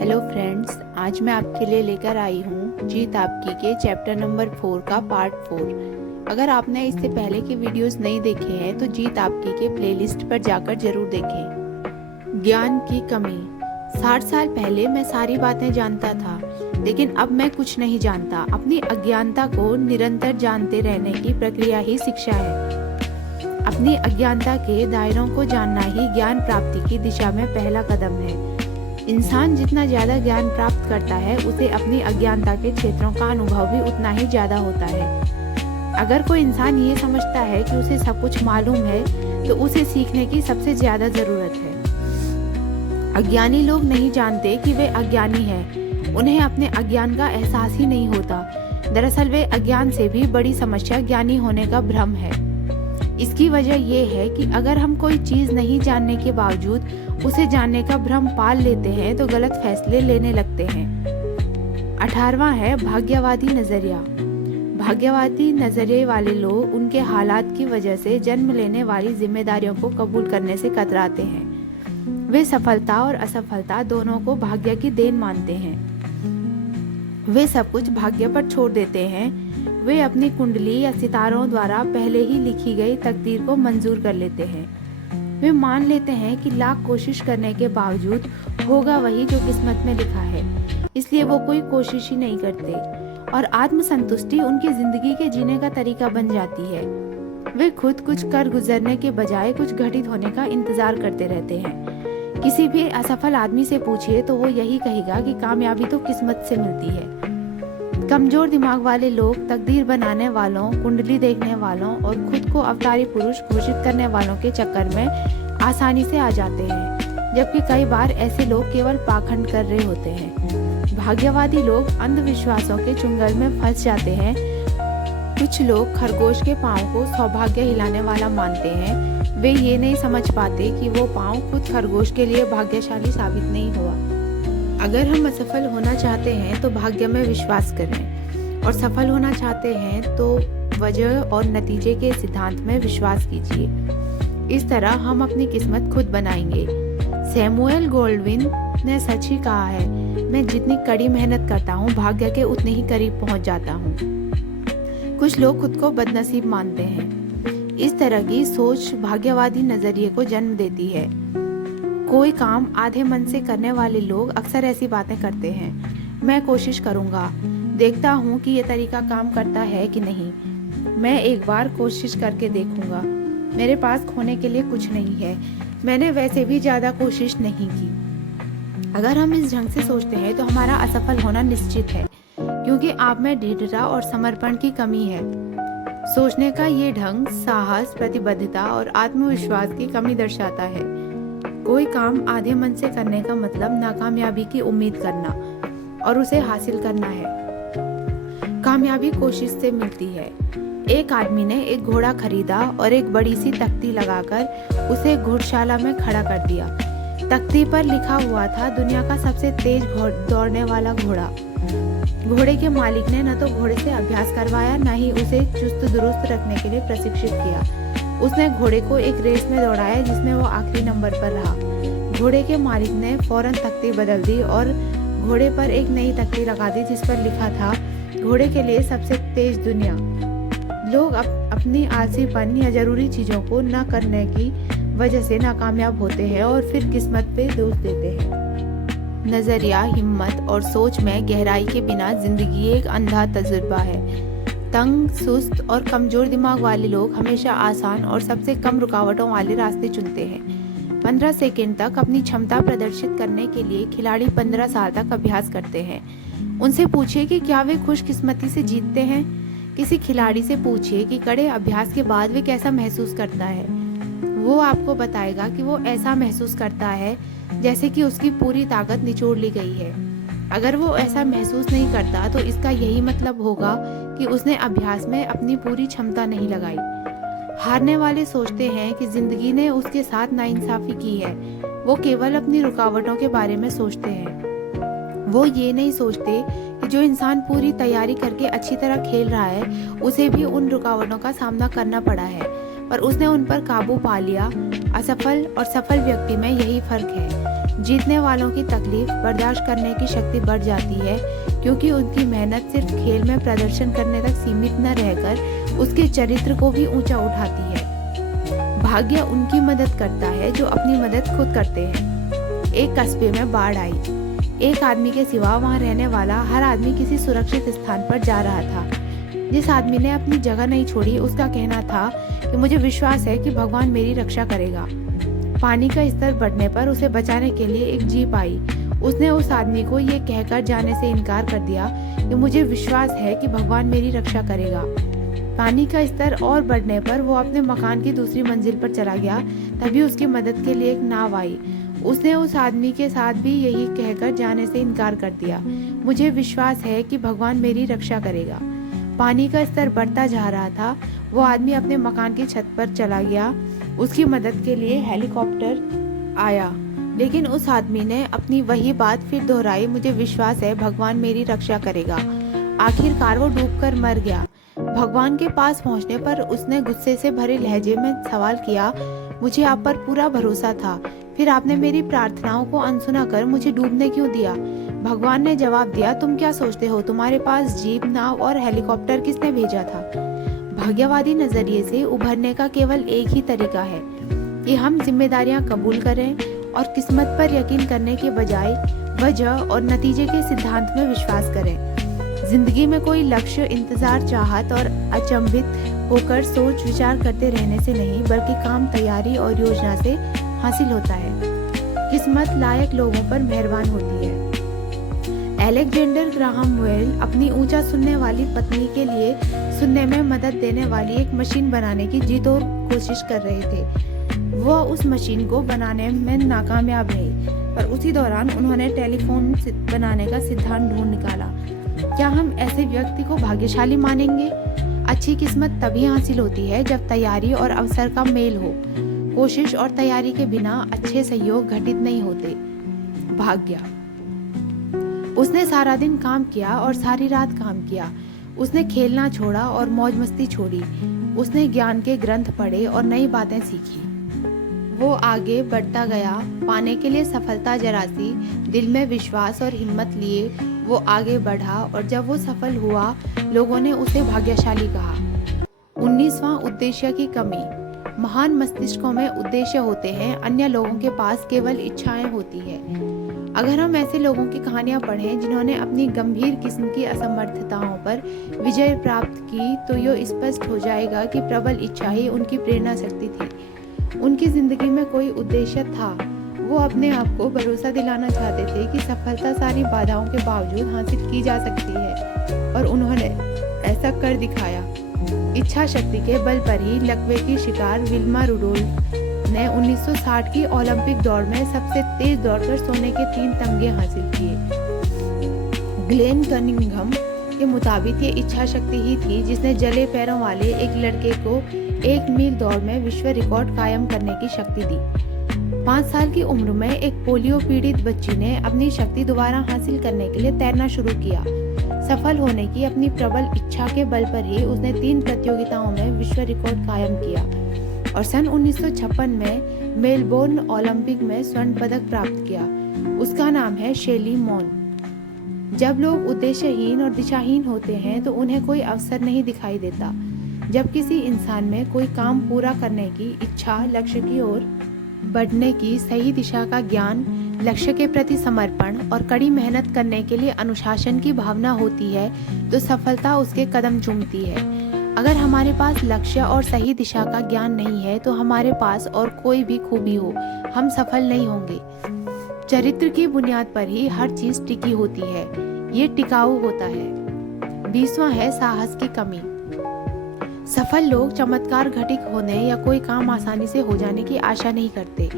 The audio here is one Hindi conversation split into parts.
हेलो फ्रेंड्स, आज मैं आपके लिए लेकर आई हूँ जीत आपकी के चैप्टर नंबर 4 का पार्ट 4। अगर आपने इससे पहले के वीडियोस नहीं देखे हैं तो जीत आपकी के प्लेलिस्ट पर जाकर जरूर देखें। ज्ञान की कमी। 60 साल पहले मैं सारी बातें जानता था, लेकिन अब मैं कुछ नहीं जानता। अपनी अज्ञानता को निरंतर जानते रहने की प्रक्रिया ही शिक्षा है। अपनी अज्ञानता के दायरों को जानना ही ज्ञान प्राप्ति की दिशा में पहला कदम है। इंसान जितना ज्यादा ज्ञान प्राप्त करता है, उसे अपनी अज्ञानता के क्षेत्रों का अनुभव भी उतना ही ज्यादा होता है। अगर कोई इंसान ये समझता है कि उसे सब कुछ मालूम है, तो उसे सीखने की सबसे ज्यादा जरूरत है। अज्ञानी लोग नहीं जानते कि वे अज्ञानी हैं। उन्हें अपने अज्ञान का एहसास ही नहीं होता। दरअसल वे अज्ञान से भी बड़ी समस्या ज्ञानी होने का भ्रम है। इसकी वजह यह है कि अगर हम कोई चीज नहीं जानने के बावजूद उसे जानने का भ्रम पाल लेते हैं तो गलत फैसले लेने लगते हैं। 18वां है भाग्यवादी नजरिया। भाग्यवादी नजरिए वाले लोग उनके हालात की वजह से जन्म लेने वाली जिम्मेदारियों को कबूल करने से कतराते हैं। वे सफलता और असफलता दोनों को भाग्य की देन मानते हैं। वे सब कुछ भाग्य पर छोड़ देते हैं। वे अपनी कुंडली या सितारों द्वारा पहले ही लिखी गई तकदीर को मंजूर कर लेते हैं। वे मान लेते हैं कि लाख कोशिश करने के बावजूद होगा वही जो किस्मत में लिखा है, इसलिए वो कोई कोशिश ही नहीं करते और आत्मसंतुष्टि उनकी जिंदगी के जीने का तरीका बन जाती है। वे खुद कुछ कर गुजरने के बजाय कुछ घटित होने का इंतजार करते रहते हैं। किसी भी असफल आदमी से पूछिए तो वो यही कहेगा कि कामयाबी तो किस्मत से मिलती है। कमजोर दिमाग वाले लोग तकदीर बनाने वालों, कुंडली देखने वालों और खुद को अवतारी पुरुष घोषित करने वालों के चक्कर में आसानी से आ जाते हैं, जबकि कई बार ऐसे लोग केवल पाखंड कर रहे होते हैं। भाग्यवादी लोग अंधविश्वासों के चुंगल में फंस जाते हैं। कुछ लोग खरगोश के पांव को सौभाग्य हिलाने वाला मानते हैं। वे ये नहीं समझ पाते कि वो पांव खुद खरगोश के लिए भाग्यशाली साबित नहीं हुआ। अगर हम असफल होना चाहते हैं तो भाग्य में विश्वास करें, और सफल होना चाहते हैं तो वजह और नतीजे के सिद्धांत में विश्वास कीजिए। इस तरह हम अपनी किस्मत खुद बनाएंगे। सैमुअल गोल्डविन ने सच ही कहा है, मैं जितनी कड़ी मेहनत करता हूँ, भाग्य के उतने ही करीब पहुँच जाता हूँ। कुछ लोग खुद को बदनसीब मानते हैं। इस तरह की सोच भाग्यवादी नजरिए को जन्म देती है। कोई काम आधे मन से करने वाले लोग अक्सर ऐसी बातें करते हैं। मैं कोशिश करूंगा, देखता हूँ कि ये तरीका काम करता है कि नहीं। मैं एक बार कोशिश करके देखूंगा। मेरे पास खोने के लिए कुछ नहीं है। मैंने वैसे भी ज्यादा कोशिश नहीं की। अगर हम इस ढंग से सोचते हैं तो हमारा असफल होना निश्चित है, क्योंकि आप में दृढ़ता और समर्पण की कमी है। सोचने का ये ढंग साहस, प्रतिबद्धता और आत्मविश्वास की कमी दर्शाता है। कोई काम आधे मन से करने का मतलब नाकामयाबी की उम्मीद करना और उसे हासिल करना है। कामयाबी कोशिश से मिलती है। एक आदमी ने एक घोड़ा खरीदा और एक बड़ी सी तख्ती लगाकर उसे घोड़शाला में खड़ा कर दिया। तख्ती पर लिखा हुआ था, दुनिया का सबसे तेज दौड़ने वाला घोड़ा। घोड़े के मालिक ने न तो घोड़े से अभ्यास करवाया, न ही उसे चुस्त दुरुस्त रखने के लिए प्रशिक्षित किया। उसने घोड़े को एक रेस में दौड़ाया जिसमें वो आखिरी नंबर पर रहा। घोड़े के मालिक ने फौरन तख्ती बदल दी और घोड़े पर एक नई तख्ती लगा दी जिस पर लिखा था, घोड़े के लिए सबसे तेज दुनिया। लोग अपनी आलसीपन या जरूरी चीजों को न करने की वजह से नाकामयाब होते हैं और फिर किस्मत पे दोष देते हैं। नजरिया, हिम्मत और सोच में गहराई के बिना जिंदगी एक अंधा तजुर्बा है। तंग, सुस्त और कमजोर दिमाग वाले लोग हमेशा आसान और सबसे कम रुकावटों वाले रास्ते चुनते हैं। 15 सेकंड तक अपनी क्षमता प्रदर्शित करने के लिए खिलाड़ी 15 साल तक अभ्यास करते हैं। उनसे पूछिए कि क्या वे खुशकिस्मती से जीतते हैं। किसी खिलाड़ी से पूछिए कि कड़े अभ्यास के बाद वे कैसा महसूस करता है। वो आपको बताएगा कि वो ऐसा महसूस करता है जैसे कि उसकी पूरी ताकत निचोड़ ली गई है। अगर वो ऐसा महसूस नहीं करता तो इसका यही मतलब होगा कि उसने अभ्यास में अपनी पूरी क्षमता नहीं लगाई। हारने वाले सोचते हैं कि जिंदगी ने उसके साथ नाइंसाफी की है। वो केवल अपनी रुकावटों के बारे में सोचते हैं। वो ये नहीं सोचते कि जो इंसान पूरी तैयारी करके अच्छी तरह खेल रहा है, उसे भी उन रुकावटों का सामना करना पड़ा है, पर उसने उन पर काबू पा लिया। असफल और सफल व्यक्ति में यही फर्क है। जीतने वालों की तकलीफ बर्दाश्त करने की शक्ति बढ़ जाती है, क्योंकि उनकी मेहनत सिर्फ खेल में प्रदर्शन करने तक सीमित न रहकर उसके चरित्र को भी ऊंचा उठाती है। भाग्य उनकी मदद करता है जो अपनी मदद खुद करते हैं। एक कस्बे में बाढ़ आई। एक आदमी के सिवा वहां रहने वाला हर आदमी किसी सुरक्षित स्थान पर जा रहा था। जिस आदमी ने अपनी जगह नहीं छोड़ी, उसका कहना था कि मुझे विश्वास है कि भगवान मेरी रक्षा करेगा। पानी का स्तर बढ़ने पर उसे बचाने के लिए एक जीप आई। उसने उस आदमी को ये कहकर जाने से इनकार कर दिया कि मुझे विश्वास है कि भगवान मेरी रक्षा करेगा। पानी का स्तर और बढ़ने पर वो अपने मकान की दूसरी मंजिल पर चला गया। तभी उसकी मदद के लिए एक नाव आई। उसने उस आदमी के साथ भी यही कहकर जाने से इनकार कर दिया, मुझे विश्वास है कि भगवान मेरी रक्षा करेगा। पानी का स्तर बढ़ता जा रहा था। वो आदमी अपने मकान की छत पर चला गया। उसकी मदद के लिए हेलीकॉप्टर आया, लेकिन उस आदमी ने अपनी वही बात फिर दोहराई, मुझे विश्वास है भगवान मेरी रक्षा करेगा। आखिरकार वो डूबकर मर गया। भगवान के पास पहुंचने पर उसने गुस्से से भरे लहजे में सवाल किया, मुझे आप पर पूरा भरोसा था, फिर आपने मेरी प्रार्थनाओं को अनसुना कर मुझे डूबने क्यों दिया? भगवान ने जवाब दिया, तुम क्या सोचते हो, तुम्हारे पास जीप, नाव और हेलीकॉप्टर किसने भेजा था? भाग्यवादी नजरिए से उभरने का केवल एक ही तरीका है कि हम जिम्मेदारियां कबूल करें और किस्मत पर यकीन करने के बजाय वजह और नतीजे के सिद्धांत में विश्वास करें। जिंदगी में कोई लक्ष्य इंतजार, चाहत और अचंभित होकर सोच विचार करते रहने से नहीं, बल्कि काम, तैयारी और योजना से हासिल होता है। किस्मत लायक लोगों पर मेहरबान होती है। अलेक्जेंडर ग्राहम बेल अपनी ऊंचा सुनने वाली पत्नी के लिए सुनने में मदद देने वाली एक मशीन बनाने की जी तोड़ कोशिश कर रहे थे। वह उस मशीन को बनाने में नाकामयाब रहे, पर उसी दौरान उन्होंने टेलीफोन बनाने का सिद्धांत ढूंढ निकाला। क्या हम ऐसे व्यक्ति को भाग्यशाली मानेंगे? अच्छी किस्मत तभी हासिल होती है जब तैयारी और अवसर का मेल हो। कोशिश और तैयारी के बिना अच्छे सहयोग घटित नहीं होते। भाग्य। उसने सारा दिन काम किया और सारी रात काम किया। उसने खेलना छोड़ा और मौज मस्ती छोड़ी। उसने ज्ञान के ग्रंथ पढ़े और नई बातें सीखी। वो आगे बढ़ता गया, पाने के लिए सफलता जरा सी, दिल में विश्वास और हिम्मत लिए वो आगे बढ़ा, और जब वो सफल हुआ, लोगों ने उसे भाग्यशाली कहा। 19वां उद्देश्य की कमी। महान मस्तिष्कों में उद्देश्य होते हैं, अन्य लोगों के पास केवल इच्छाएं होती है। अगर हम ऐसे लोगों की कहानियां पढ़ें जिन्होंने अपनी गंभीर किस्म की असमर्थताओं पर विजय प्राप्त की, तो ये स्पष्ट हो जाएगा कि प्रबल इच्छा ही उनकी प्रेरणा शक्ति थी। उनकी जिंदगी में कोई उद्देश्य था। वो अपने आप को भरोसा दिलाना चाहते थे कि सफलता सारी बाधाओं के बावजूद हासिल की जा सकती है, और उन्होंने ऐसा कर दिखाया। इच्छा शक्ति के बल पर ही लकवे की शिकार विल्मा रुडोल्फ ने 1960 की ओलंपिक दौड़ में सबसे तेज दौड़कर सोने के 3 तमगे हासिल किए। ग्लेन कनिंघम के मुताबिक ये इच्छा शक्ति ही थी जिसने जले पैरों वाले एक लड़के को 1 मील दौड़ में विश्व रिकॉर्ड कायम करने की शक्ति दी। 5 साल की उम्र में एक पोलियो पीड़ित बच्ची ने अपनी शक्ति दोबारा हासिल करने के लिए तैरना शुरू किया। सफल होने की अपनी प्रबल इच्छा के बल पर ही उसने 3 प्रतियोगिताओं में विश्व रिकॉर्ड कायम किया और सन 1956 में मेलबोर्न ओलंपिक में स्वर्ण पदक प्राप्त किया। उसका नाम है शेली मॉन। जब लोग उद्देश्यहीन और दिशाहीन होते हैं तो उन्हें कोई अवसर नहीं दिखाई देता। जब किसी इंसान में कोई काम पूरा करने की इच्छा, लक्ष्य की ओर बढ़ने की सही दिशा का ज्ञान, लक्ष्य के प्रति समर्पण और कड़ी मेहनत करने के लिए अनुशासन की भावना होती है, तो सफलता उसके कदम चूमती है। अगर हमारे पास लक्ष्य और सही दिशा का ज्ञान नहीं है तो हमारे पास और कोई भी खूबी हो, हम सफल नहीं होंगे। चरित्र की बुनियाद पर ही हर चीज टिकी होती है, ये टिकाऊ होता है। 20वां है साहस की कमी। सफल लोग चमत्कार घटित होने या कोई काम आसानी से हो जाने की आशा नहीं करते।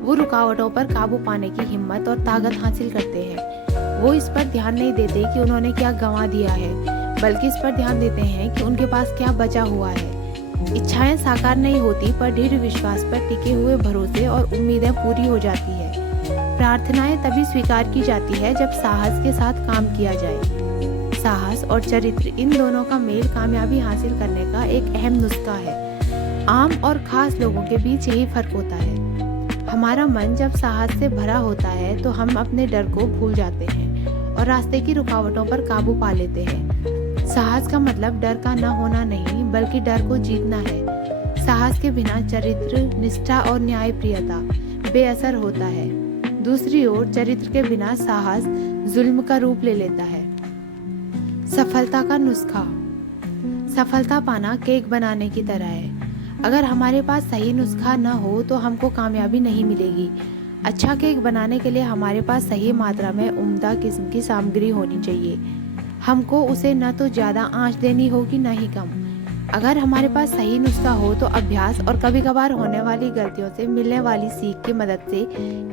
वो रुकावटों पर काबू पाने की हिम्मत और ताकत हासिल करते हैं। वो इस पर ध्यान नहीं देते कि उन्होंने क्या गंवा दिया है, बल्कि इस पर ध्यान देते हैं कि उनके पास क्या बचा हुआ है। इच्छाएं साकार नहीं होती, पर दृढ़ विश्वास पर टिके हुए भरोसे और उम्मीदें पूरी हो जाती है। प्रार्थनाएं तभी स्वीकार की जाती है जब साहस के साथ काम किया जाए। साहस और चरित्र, इन दोनों का मेल कामयाबी हासिल करने का एक अहम नुस्खा है। आम और खास लोगों के बीच यही फर्क होता है। हमारा मन जब साहस से भरा होता है तो हम अपने डर को भूल जाते हैं और रास्ते की रुकावटों पर काबू पा लेते हैं। साहस का मतलब डर का न होना नहीं, बल्कि डर को जीतना है। साहस के बिना चरित्र, निष्ठा और न्यायप्रियता बेअसर होता है। दूसरी ओर चरित्र के बिना साहस जुल्म का रूप ले लेता है। सफलता का नुस्खा। सफलता पाना केक बनाने की तरह है। अगर हमारे पास सही नुस्खा न हो तो हमको कामयाबी नहीं मिलेगी। अच्छा केक बनाने के लिए हमारे पास सही मात्रा में उम्दा किस्म की सामग्री होनी चाहिए। हमको उसे न तो ज़्यादा आंच देनी होगी न ही कम। अगर हमारे पास सही नुस्खा हो तो अभ्यास और कभी कभार होने वाली गलतियों से मिलने वाली सीख की मदद से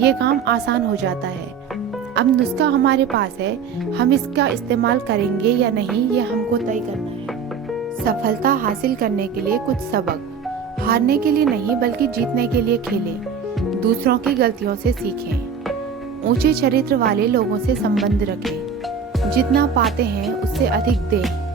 ये काम आसान हो जाता है। अब नुस्खा हमारे पास है, हम इसका इस्तेमाल करेंगे या नहीं ये हमको तय करना है। सफलता हासिल करने के लिए कुछ सबक। हारने के लिए नहीं बल्कि जीतने के लिए खेलें। दूसरों की गलतियों से सीखें। ऊंचे चरित्र वाले लोगों से संबंध रखें। जितना पाते हैं उससे अधिक दें।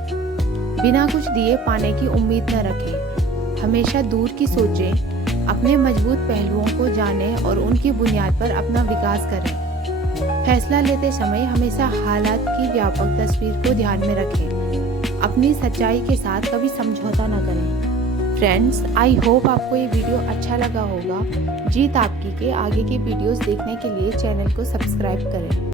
बिना कुछ दिए पाने की उम्मीद न रखें। हमेशा दूर की सोचें। अपने मजबूत पहलुओं को जानें और उनकी बुनियाद पर अपना विकास करें। फैसला लेते समय हमेशा हालात की व्यापक तस्वीर को ध्यान में रखें। अपनी सच्चाई के साथ कभी समझौता न करें। फ्रेंड्स, आई होप आपको ये वीडियो अच्छा लगा होगा। जीत आपकी के आगे की वीडियोस देखने के लिए चैनल को सब्सक्राइब करें।